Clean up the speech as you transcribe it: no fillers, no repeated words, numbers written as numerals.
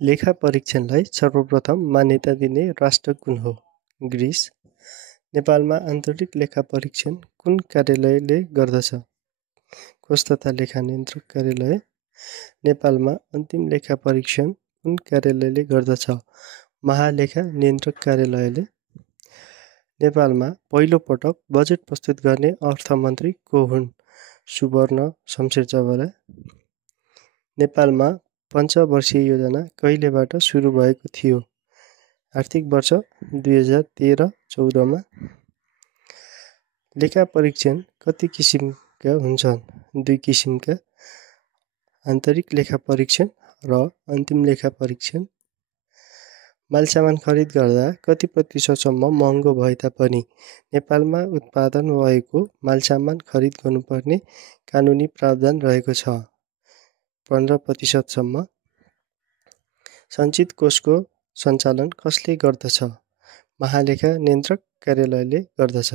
लेखा परीक्षणलाई सर्वप्रथम मान्यता दिने राष्ट्र कुन हो? ग्रिस। नेपालमा आन्तरिक लेखा परीक्षण कुन कार्यालयले गर्दछ? कोष तथा लेखा नियन्त्रक कार्यालय। नेपालमा अन्तिम लेखा परीक्षण कुन कार्यालयले गर्दछ? महालेखा नियन्त्रक कार्यालयले। नेपालमा पहिलो पटक बजेट प्रस्तुत गर्ने अर्थमन्त्री को हुन्? सुवर्ण शमशेरजवाला। नेपालमा पञ्चवर्षीय योजना कहिलेबाट सुरु भएको थियो? आर्थिक वर्ष 2013-14 लेखा परीक्षण कति किसिमका हुन्छन्? 2 किसिमका, आन्तरिक लेखा परीक्षण र अन्तिम लेखा परीक्षण। मालसामान खरिद गर्दा कति प्रतिशतसम्म महँगो भए तापनि नेपालमा उत्पादन भएको मालसामान खरिद गर्नुपर्ने कानुनी प्रावधान रहेको छ? 15%सम्म। सञ्चित कोषको सञ्चालन कसले गर्दछ? महालेखा नियन्त्रक कार्यालयले गर्दछ।